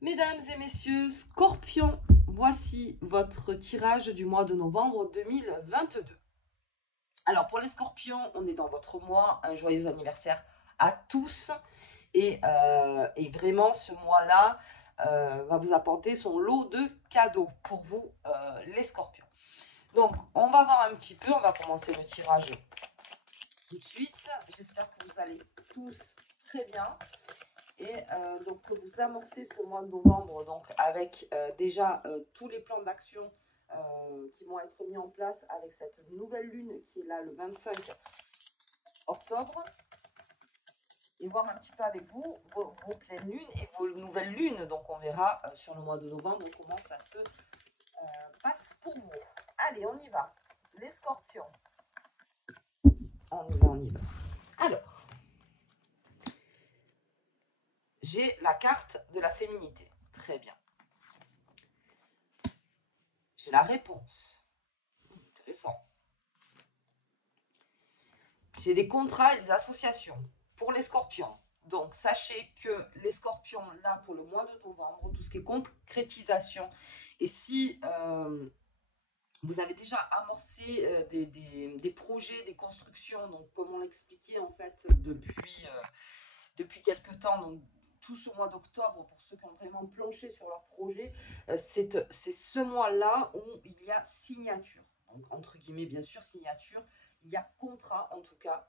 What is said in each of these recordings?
Mesdames et messieurs, Scorpion, voici votre tirage du mois de novembre 2022. Alors pour les Scorpions, on est dans votre mois, un joyeux anniversaire à tous. Et vraiment, ce mois-là va vous apporter son lot de cadeaux pour vous, les Scorpions. Donc, on va voir un petit peu, on va commencer le tirage tout de suite. J'espère que vous allez tous très bien. Et donc que vous amorcez ce mois de novembre donc, avec déjà tous les plans d'action qui vont être mis en place avec cette nouvelle lune qui est là le 25 octobre. Et voir un petit peu avec vous vos pleines lunes et vos nouvelles lunes. Donc on verra sur le mois de novembre comment ça se passe pour vous. Allez, on y va. Les scorpions. On y va, on y va. Alors, j'ai la carte de la féminité. Très bien. J'ai la réponse. Intéressant. J'ai des contrats et des associations pour les scorpions. Donc, sachez que les scorpions, là, pour le mois de novembre, tout ce qui est concrétisation, et si vous avez déjà amorcé des projets, des constructions, donc comme on l'expliquait en fait depuis quelques temps, donc tout ce mois d'octobre, pour ceux qui ont vraiment planché sur leur projet, c'est ce mois-là où il y a signature. Donc, entre guillemets, bien sûr, signature. Il y a contrat, en tout cas,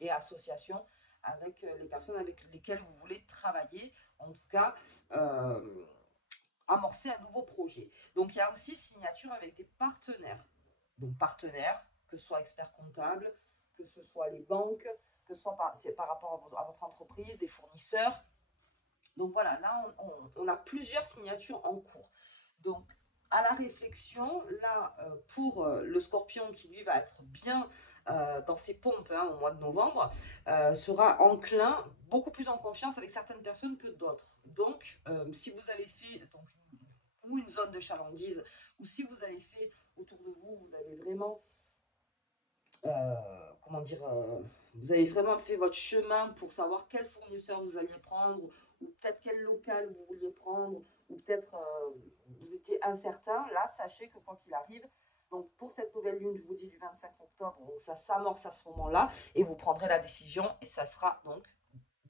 et association avec les personnes avec lesquelles vous voulez travailler. En tout cas, amorcer un nouveau projet. Donc, il y a aussi signature avec des partenaires. Donc, partenaires, que ce soit experts comptables, que ce soit les banques, que ce soit par rapport à votre entreprise, des fournisseurs. Donc voilà, là, on a plusieurs signatures en cours. Donc, à la réflexion, là, pour le scorpion qui, lui, va être bien dans ses pompes au mois de novembre, sera enclin, beaucoup plus en confiance avec certaines personnes que d'autres. Donc, si vous avez fait donc, ou une zone de chalandise, ou si vous avez fait autour de vous, vous avez vraiment comment dire, vous avez vraiment fait votre chemin pour savoir quel fournisseur vous alliez prendre, ou peut-être quel local vous vouliez prendre, ou peut-être vous étiez incertain. Là, sachez que quoi qu'il arrive, donc pour cette nouvelle lune, je vous dis du 25 octobre, donc ça s'amorce à ce moment-là, et vous prendrez la décision, et ça sera donc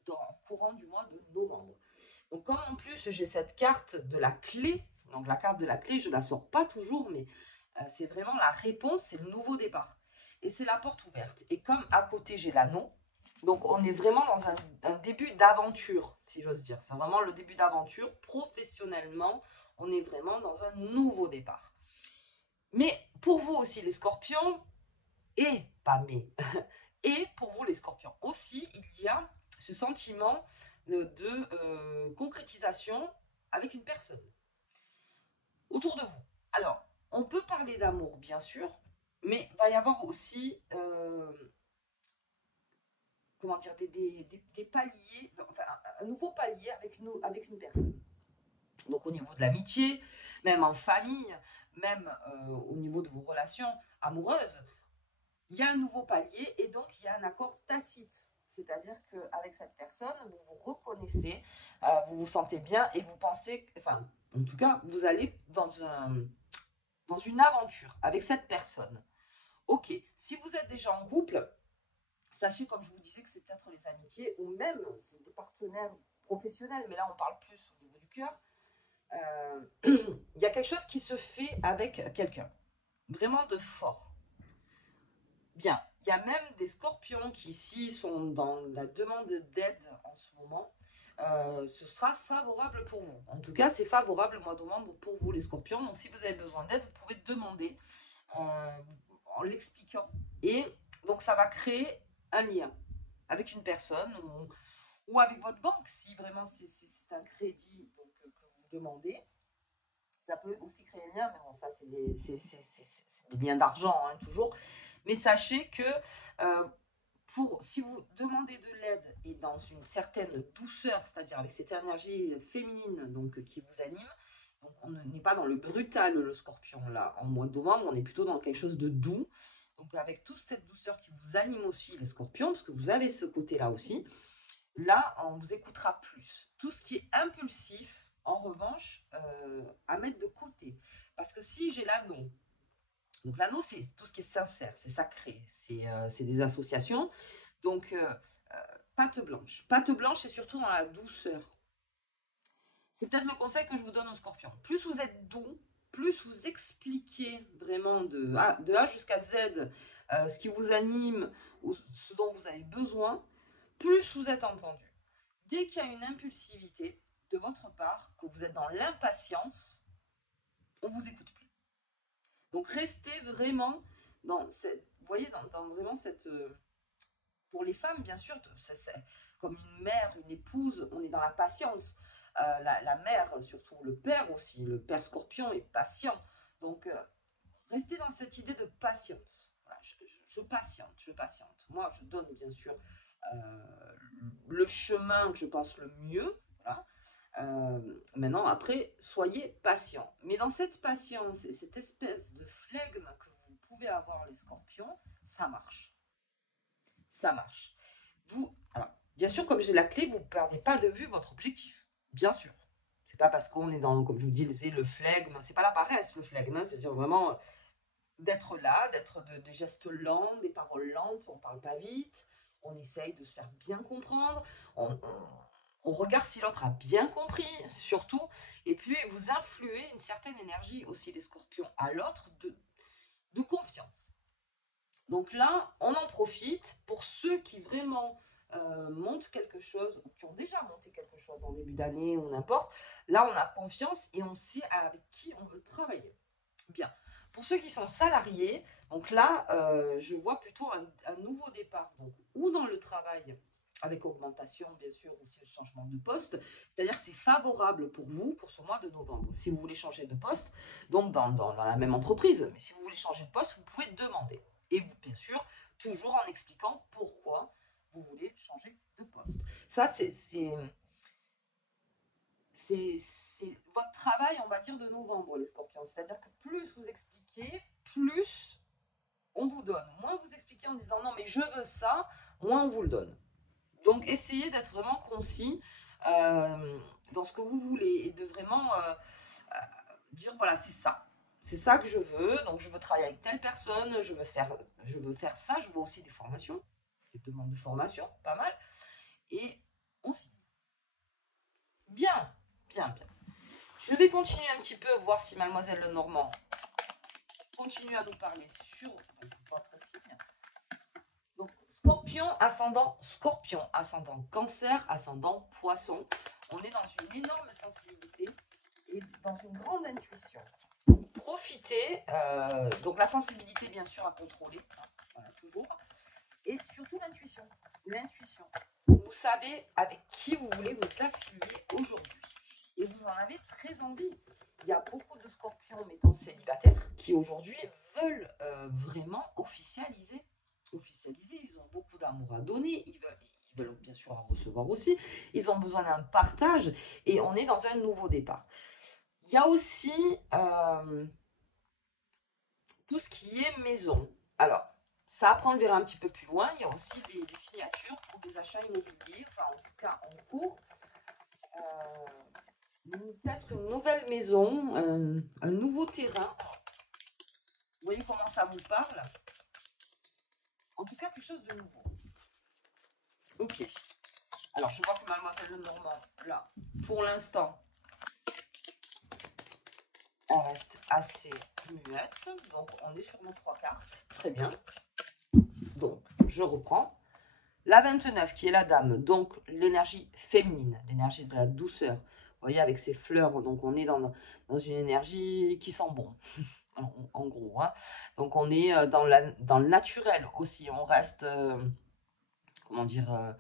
dans le courant du mois de novembre. Donc comme en plus j'ai cette carte de la clé, donc la carte de la clé, je ne la sors pas toujours, mais c'est vraiment la réponse, c'est le nouveau départ. Et c'est la porte ouverte. Et comme à côté j'ai l'anneau, donc on est vraiment dans un début d'aventure, si j'ose dire. C'est vraiment le début d'aventure. Professionnellement, on est vraiment dans un nouveau départ. Mais pour vous aussi les scorpions, et pas mais, et pour vous les scorpions aussi, il y a ce sentiment de concrétisation avec une personne autour de vous. Alors, on peut parler d'amour, bien sûr, mais il va y avoir aussi, comment dire, des paliers, enfin, un nouveau palier avec une personne. Donc, au niveau de l'amitié, même en famille, même au niveau de vos relations amoureuses, il y a un nouveau palier et donc il y a un accord tacite. C'est-à-dire qu'avec cette personne, vous vous reconnaissez, vous vous sentez bien et vous pensez, enfin, en tout cas, vous allez dans une aventure avec cette personne. Ok, si vous êtes déjà en couple, sachez, comme je vous disais, que c'est peut-être les amitiés ou même des partenaires professionnels, mais là on parle plus au niveau du cœur. Il y a quelque chose qui se fait avec quelqu'un, vraiment de fort. Bien, il y a même des scorpions qui ici sont dans la demande d'aide en ce moment. Ce sera favorable pour vous. En tout cas, c'est favorable le mois de novembre pour vous les scorpions. Donc si vous avez besoin d'aide, vous pouvez demander en l'expliquant. Et donc ça va créer un lien avec une personne ou avec votre banque si vraiment c'est un crédit donc, que vous demandez. Ça peut aussi créer un lien, mais bon, ça c'est des liens d'argent hein, toujours. Mais sachez que si vous demandez de l'aide et dans une certaine douceur, c'est-à-dire avec cette énergie féminine donc, qui vous anime, donc on n'est pas dans le brutal, le scorpion là, en mois de novembre, on est plutôt dans quelque chose de doux. Donc avec toute cette douceur qui vous anime aussi les scorpions, parce que vous avez ce côté-là aussi, là on vous écoutera plus. Tout ce qui est impulsif, en Donc l'anneau, c'est tout ce qui est sincère, c'est sacré, c'est des associations. Donc, pâte blanche. Pâte blanche et surtout dans la douceur. C'est peut-être le conseil que je vous donne aux scorpions. Plus vous êtes doux, plus vous expliquez vraiment de A jusqu'à Z ce qui vous anime ou ce dont vous avez besoin, plus vous êtes entendu. Dès qu'il y a une impulsivité de votre part, que vous êtes dans l'impatience, on ne vous écoute plus. Donc restez vraiment dans cette, vous voyez, dans vraiment cette... pour les femmes, bien sûr, c'est comme une mère, une épouse, on est dans la patience. La mère, surtout le père aussi, le père scorpion est patient. Donc, restez dans cette idée de patience. Voilà, je patiente, je patiente. Moi, je donne bien sûr le chemin que je pense le mieux. Voilà. Maintenant, après, soyez patient. Mais dans cette patience et cette espèce de flegme que vous pouvez avoir les scorpions, ça marche. Ça marche. Alors, bien sûr, comme j'ai la clé, vous ne perdez pas de vue votre objectif. Bien sûr. C'est pas parce qu'on est dans, comme je vous disais, le flegme, c'est pas la paresse, le flegme, hein, c'est-à-dire vraiment d'être là, d'être des gestes lents, des paroles lentes, on parle pas vite, on essaye de se faire bien comprendre, on regarde si l'autre a bien compris, surtout, et puis vous influez une certaine énergie aussi des scorpions à l'autre de confiance. Donc là, on en profite pour ceux qui vraiment montent quelque chose, ou qui ont déjà monté quelque chose en début d'année, ou n'importe. Là, on a confiance et on sait avec qui on veut travailler. Bien. Pour ceux qui sont salariés, donc là, je vois plutôt un nouveau départ. Donc, ou dans le travail, avec augmentation, bien sûr, aussi le changement de poste. C'est-à-dire que c'est favorable pour vous, pour ce mois de novembre. Si vous voulez changer de poste, donc dans la même entreprise, mais si vous voulez changer de poste, vous pouvez demander. Et vous, bien sûr, toujours en expliquant pourquoi vous voulez changer de poste. Ça, c'est votre travail, on va dire, de novembre, les scorpions. C'est-à-dire que plus vous expliquez, plus on vous donne. Moins vous expliquez en disant non, mais je veux ça, moins on vous le donne. Donc, essayez d'être vraiment concis dans ce que vous voulez et de vraiment dire voilà, c'est ça. C'est ça que je veux. Donc, je veux travailler avec telle personne, je veux faire ça. Je veux aussi des formations, des demandes de formation, pas mal. Et on s'y dit. Bien, bien, bien. Je vais continuer un petit peu, voir si Mademoiselle Lenormand continue à nous parler sur votre signe. Donc, scorpion, ascendant cancer, ascendant poisson. On est dans une énorme sensibilité et dans une grande intuition. Profitez, donc la sensibilité bien sûr à contrôler, hein, voilà, toujours, et surtout l'intuition. L'intuition. Vous savez avec qui vous voulez vous affilier aujourd'hui. Et vous en avez très envie. Il y a beaucoup de scorpions, mettons célibataires, qui aujourd'hui veulent vraiment officialiser. Ils ont beaucoup d'amour à donner, ils veulent bien sûr en recevoir aussi. Ils ont besoin d'un partage et on est dans un nouveau départ. Il y a aussi tout ce qui est maison. Alors, ça apprend à le verra un petit peu plus loin. Il y a aussi des signatures pour des achats immobiliers, enfin en tout cas en cours. Peut-être une nouvelle maison, un nouveau terrain. Vous voyez comment ça vous parle? En tout cas, quelque chose de nouveau. Ok. Alors, je vois que Mademoiselle Lenormand, là, pour l'instant, elle reste assez muette. Donc, on est sur nos 3 cartes. Très bien. Donc, je reprends. La 29 qui est la dame, donc l'énergie féminine, l'énergie de la douceur. Vous voyez, avec ces fleurs, donc on est dans une énergie qui sent bon, en gros. Hein. Donc on est dans le naturel aussi. On reste, comment dire,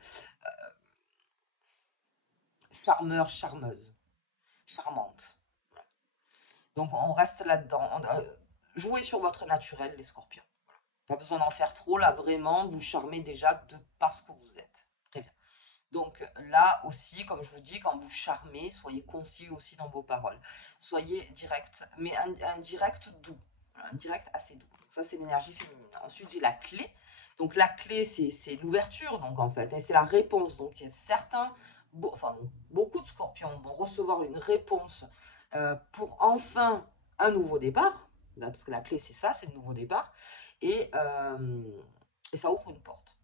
charmeur, charmeuse, charmante. Donc on reste là-dedans. Jouez sur votre naturel, les scorpions. Pas besoin d'en faire trop, là vraiment, vous charmez déjà de parce que vous êtes. Très bien. Donc là aussi, comme je vous dis, quand vous charmez, soyez concis aussi dans vos paroles. Soyez direct, mais un direct doux, un direct assez doux. Donc ça, c'est l'énergie féminine. Ensuite, j'ai la clé. Donc la clé, c'est l'ouverture, donc en fait, et c'est la réponse. Donc beaucoup de scorpions vont recevoir une réponse pour enfin un nouveau départ. là, parce que la clé, c'est ça, c'est le nouveau départ. Et, et ça ouvre une porte.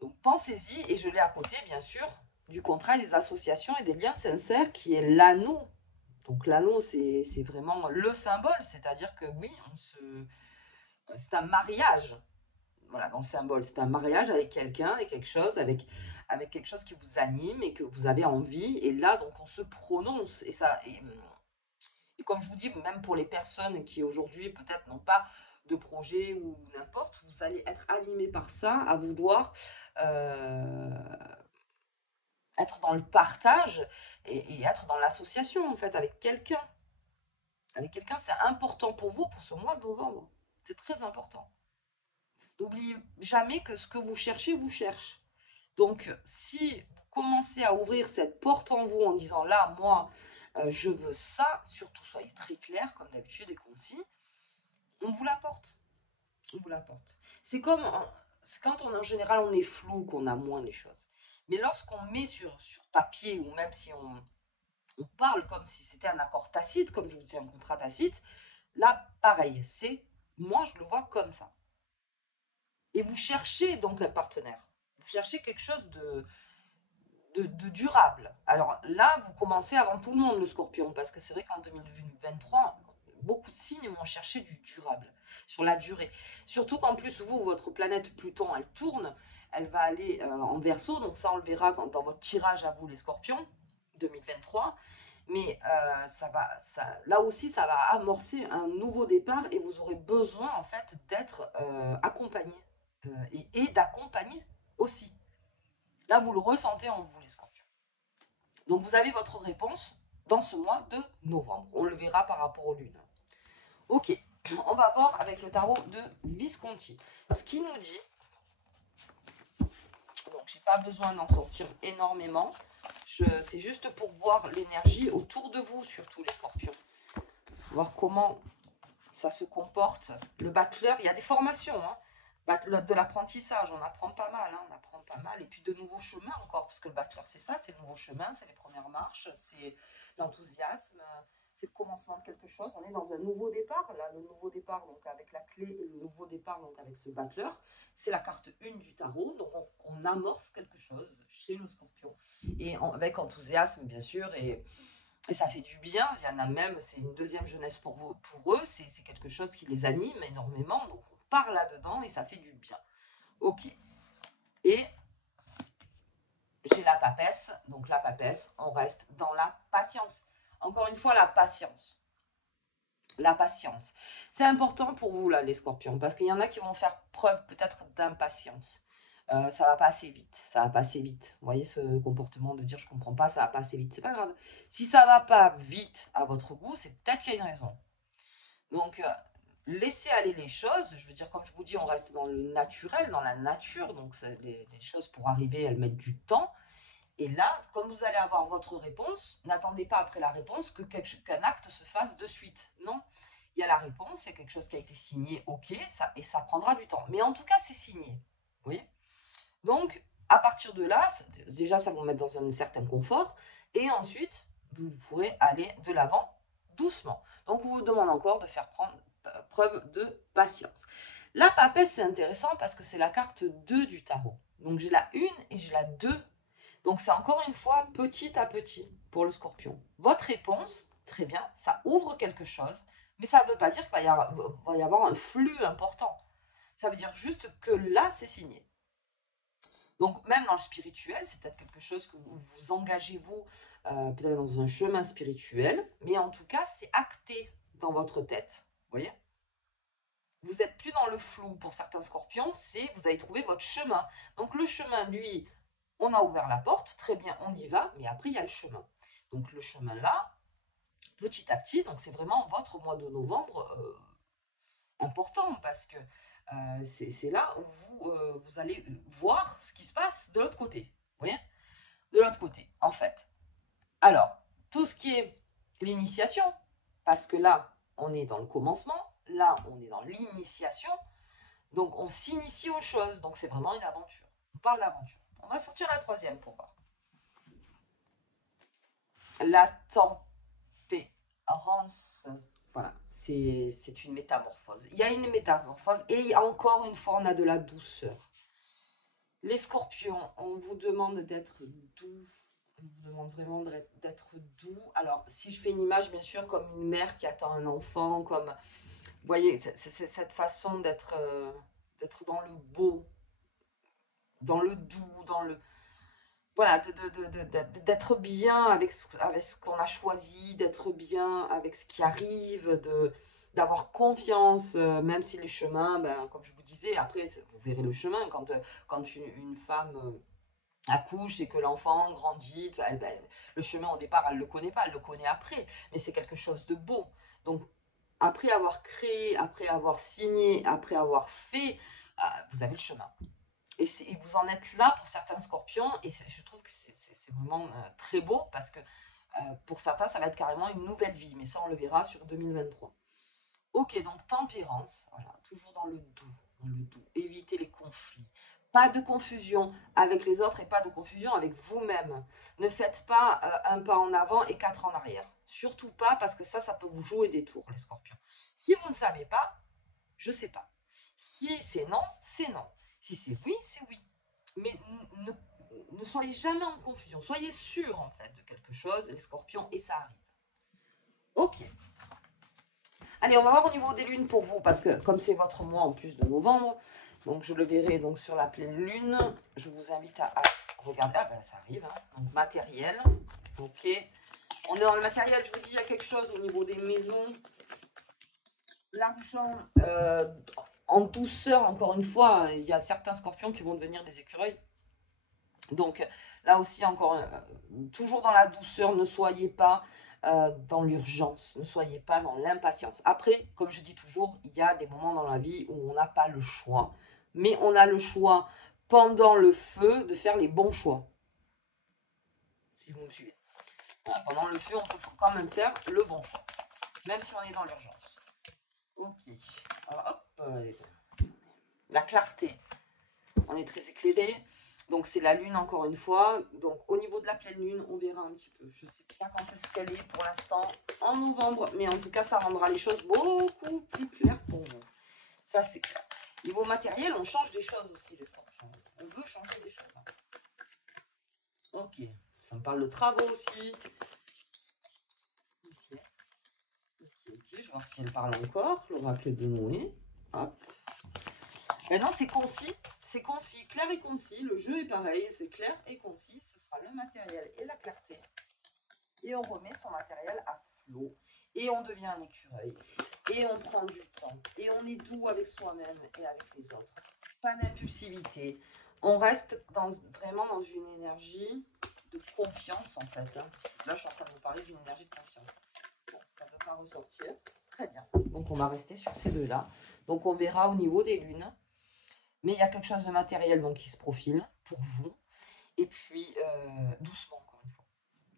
Donc pensez-y, et je l'ai à côté, bien sûr, du contrat des associations et des liens sincères, qui est l'anneau. Donc l'anneau, c'est vraiment le symbole, c'est-à-dire que oui, c'est un mariage. Voilà, dans le symbole, c'est un mariage avec quelqu'un et quelque chose, avec quelque chose qui vous anime et que vous avez envie. Et là, donc, on se prononce. Et comme je vous dis, même pour les personnes qui aujourd'hui peut-être n'ont pas de projet ou n'importe, vous allez être animé par ça, à vouloir euh, être dans le partage et être dans l'association en fait avec quelqu'un. Avec quelqu'un, c'est important pour vous pour ce mois de novembre. C'est très important. N'oubliez jamais que ce que vous cherchez, vous cherche. Donc, si vous commencez à ouvrir cette porte en vous en disant là, moi, je veux ça, surtout soyez très clair, comme d'habitude et concis, on vous l'apporte. On vous l'apporte. C'est comme c'est quand en général on est flou qu'on a moins les choses. Mais lorsqu'on met sur papier ou même si on parle comme si c'était un accord tacite, comme je vous dis un contrat tacite, là pareil, c'est moi je le vois comme ça. Et vous cherchez donc un partenaire. Vous cherchez quelque chose de durable. Alors là, vous commencez avant tout le monde le scorpion, parce que c'est vrai qu'en 2023, beaucoup de signes vont chercher du durable, sur la durée. Surtout qu'en plus, vous, votre planète Pluton, elle tourne, elle va aller en verso, donc ça on le verra dans votre tirage à vous les scorpions, 2023. Mais là aussi, ça va amorcer un nouveau départ et vous aurez besoin en fait d'être accompagné et d'accompagner aussi. Là, vous le ressentez en vous, les scorpions. Donc, vous avez votre réponse dans ce mois de novembre. On le verra par rapport aux lunes. Ok, on va voir avec le tarot de Visconti. Ce qui nous dit, donc j'ai pas besoin d'en sortir énormément, c'est juste pour voir l'énergie autour de vous, surtout les scorpions. Voir comment ça se comporte. Le battleur, il y a des formations, hein. De l'apprentissage, on apprend pas mal, hein, on apprend pas mal. Et puis de nouveaux chemins encore, parce que le battleur, c'est ça, c'est le nouveau chemin, c'est les premières marches, c'est l'enthousiasme, c'est le commencement de quelque chose. On est dans un nouveau départ, là, le nouveau départ, donc avec la clé, et le nouveau départ, donc avec ce battleur. C'est la carte 1 du tarot, donc on amorce quelque chose chez le scorpion. Et avec enthousiasme, bien sûr, et ça fait du bien, il y en a même, c'est une deuxième jeunesse pour eux, c'est quelque chose qui les anime énormément, donc on part là-dedans et ça fait du bien. Ok. Et j'ai la papesse, donc la papesse, on reste dans la patience. Encore une fois, la patience. La patience. C'est important pour vous, là, les scorpions, parce qu'il y en a qui vont faire preuve peut-être d'impatience. Ça va pas assez vite, ça va pas assez vite. Vous voyez ce comportement de dire je comprends pas, ça va pas assez vite, c'est pas grave. Si ça va pas vite à votre goût, c'est peut-être qu'il y a une raison. Donc, laissez aller les choses. Je veux dire, comme je vous dis, on reste dans le naturel, dans la nature. Donc, les choses pour arriver, elles mettent du temps. Et là, comme vous allez avoir votre réponse, n'attendez pas après la réponse qu'un acte se fasse de suite. Non, il y a la réponse, il y a quelque chose qui a été signé, ok, et ça prendra du temps. Mais en tout cas, c'est signé. Vous voyez? Donc, à partir de là, déjà, ça va vous mettre dans un certain confort. Et ensuite, vous pourrez aller de l'avant doucement. Donc, on vous demande encore de faire preuve de patience. La papesse, c'est intéressant parce que c'est la carte 2 du tarot. Donc, j'ai la 1 et j'ai la 2. Donc, c'est encore une fois petit à petit pour le scorpion. Votre réponse, très bien, ça ouvre quelque chose, mais ça ne veut pas dire qu'il va y avoir un flux important. Ça veut dire juste que là, c'est signé. Donc, même dans le spirituel, c'est peut-être quelque chose que vous engagez, vous, peut-être dans un chemin spirituel, mais en tout cas, c'est acté dans votre tête. Vous voyez? Vous n'êtes plus dans le flou pour certains scorpions, c'est vous avez trouvé votre chemin. Donc, le chemin, lui, on a ouvert la porte, très bien, on y va, mais après, il y a le chemin. Donc, le chemin là, petit à petit, donc c'est vraiment votre mois de novembre important parce que c'est là où vous allez voir ce qui se passe de l'autre côté. Vous voyez? De l'autre côté, en fait. Alors, tout ce qui est l'initiation, parce que là, on est dans le commencement, là, on est dans l'initiation, donc on s'initie aux choses, donc c'est vraiment une aventure. On parle d'aventure. On va sortir la troisième pour voir. La tempérance. Voilà, c'est une métamorphose. Il y a une métamorphose et encore une fois, on a de la douceur. Les scorpions, on vous demande d'être doux. On vous demande vraiment d'être doux. Alors, si je fais une image, bien sûr, comme une mère qui attend un enfant, comme, vous voyez, c'est cette façon d'être dans le beau, dans le doux, dans le... Voilà, d'être bien avec ce qu'on a choisi, d'être bien avec ce qui arrive, d'avoir confiance, même si les chemins, ben, comme je vous disais, après, vous verrez le chemin, quand une femme accouche et que l'enfant grandit, ben, le chemin au départ, elle ne le connaît pas, elle le connaît après, mais c'est quelque chose de beau. Donc, après avoir créé, après avoir signé, après avoir fait, vous avez le chemin. Et vous en êtes là pour certains scorpions, et je trouve que c'est vraiment très beau, parce que pour certains, ça va être carrément une nouvelle vie, mais ça, on le verra sur 2023. Ok, donc tempérance, voilà, toujours dans le doux, éviter les conflits. Pas de confusion avec les autres et pas de confusion avec vous-même. Ne faites pas un pas en avant et 4 en arrière. Surtout pas, parce que ça peut vous jouer des tours, les scorpions. Si vous ne savez pas, je ne sais pas. Si c'est non, c'est non. Si c'est oui, c'est oui. Mais ne soyez jamais en confusion. Soyez sûr, en fait, de quelque chose, les scorpions, et ça arrive. Ok. Allez, on va voir au niveau des lunes pour vous, parce que comme c'est votre mois en plus de novembre, donc je le verrai donc sur la pleine lune, je vous invite à regarder. Ah ben ça arrive, hein. Donc matériel, ok. On est dans le matériel, je vous dis, il y a quelque chose au niveau des maisons. L'argent, en douceur, encore une fois, il y a certains scorpions qui vont devenir des écureuils. Donc là aussi, encore, toujours dans la douceur, ne soyez pas dans l'urgence, ne soyez pas dans l'impatience. Après, comme je dis toujours, il y a des moments dans la vie où on n'a pas le choix. Mais on a le choix, pendant le feu, de faire les bons choix. Si vous me suivez. Voilà, pendant le feu, on peut quand même faire le bon choix. Même si on est dans l'urgence. Ok. Alors, hop, la clarté. On est très éclairé. Donc c'est la lune encore une fois. Donc au niveau de la pleine lune, on verra un petit peu. Je ne sais pas quand est-ce qu'elle est pour l'instant en novembre. Mais en tout cas, ça rendra les choses beaucoup plus claires pour vous. Ça, c'est clair. Niveau matériel, on change des choses aussi, les scorpions. On veut changer des choses. Ok. Ça me parle de travaux aussi. Ok. Je vais voir si elle parle encore. L'oracle de Noé. Hop. Maintenant, c'est concis. C'est concis, clair et concis. Le jeu est pareil, c'est clair et concis. Ce sera le matériel et la clarté. Et on remet son matériel à flot. Et on devient un écureuil. Et on prend du temps. Et on est doux avec soi-même et avec les autres. Pas d'impulsivité. On reste vraiment dans une énergie de confiance, en fait. Là, je suis en train de vous parler d'une énergie de confiance. Bon, ça ne peut pas ressortir. Très bien. Donc, on va rester sur ces deux-là. Donc, on verra au niveau des lunes. Mais il y a quelque chose de matériel donc, qui se profile pour vous. Et puis, doucement, encore une fois.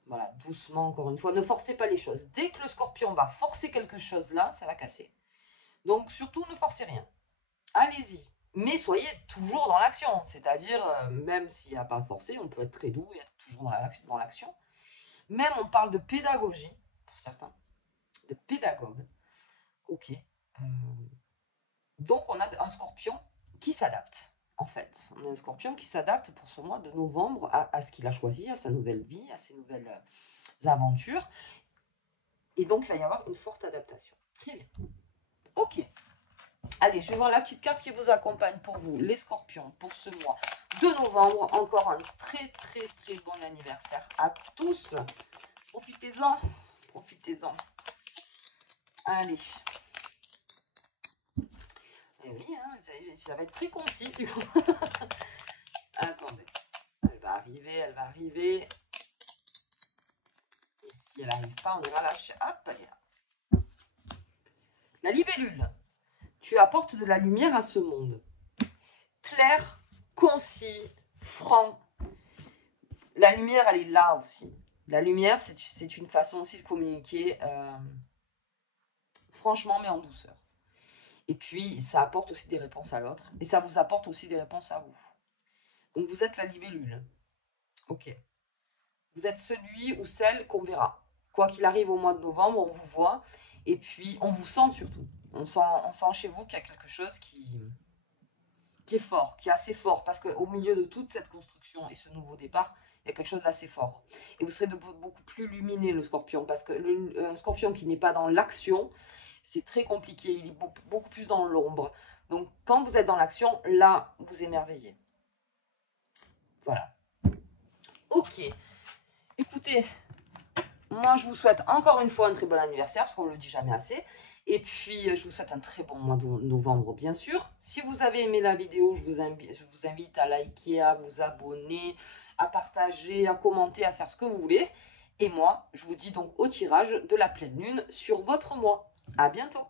Voilà, doucement, encore une fois. Ne forcez pas les choses. Dès que le scorpion va forcer quelque chose là, ça va casser. Donc, surtout, ne forcez rien. Allez-y. Mais soyez toujours dans l'action. C'est-à-dire, même s'il n'y a pas forcé, on peut être très doux et être toujours dans l'action. Même, on parle de pédagogie, pour certains. De pédagogue. Ok. Donc, on a un scorpion qui s'adapte. En fait, on a un scorpion qui s'adapte pour ce mois de novembre à ce qu'il a choisi, à sa nouvelle vie, à ses nouvelles aventures. Et donc, il va y avoir une forte adaptation. Très bien. Ok. Allez, je vais voir la petite carte qui vous accompagne pour vous, les scorpions, pour ce mois de novembre. Encore un très, très, très bon anniversaire à tous. Profitez-en. Profitez-en. Allez. Et oui, hein, ça va être très concis du coup. Attendez. Elle va arriver, elle va arriver. Et si elle n'arrive pas, on ira lâcher. Hop, elle est là. La libellule. Tu apportes de la lumière à ce monde. Clair, concis, franc. La lumière, elle est là aussi. La lumière, c'est une façon aussi de communiquer franchement, mais en douceur. Et puis, ça apporte aussi des réponses à l'autre. Et ça vous apporte aussi des réponses à vous. Donc, vous êtes la libellule. Ok. Vous êtes celui ou celle qu'on verra. Quoi qu'il arrive au mois de novembre, on vous voit. Et puis, on vous sent surtout. On sent chez vous qu'il y a quelque chose qui est fort, qui est assez fort. Parce qu'au milieu de toute cette construction et ce nouveau départ, il y a quelque chose d'assez fort. Et vous serez beaucoup plus lumineux, le scorpion. Parce que un scorpion qui n'est pas dans l'action, c'est très compliqué. Il est beaucoup plus dans l'ombre. Donc, quand vous êtes dans l'action, là, vous émerveillez. Voilà. Ok. Écoutez, moi, je vous souhaite encore une fois un très bon anniversaire, parce qu'on ne le dit jamais assez. Et puis, je vous souhaite un très bon mois de novembre, bien sûr. Si vous avez aimé la vidéo, je vous invite à liker, à vous abonner, à partager, à commenter, à faire ce que vous voulez. Et moi, je vous dis donc au tirage de la pleine lune sur votre mois. À bientôt!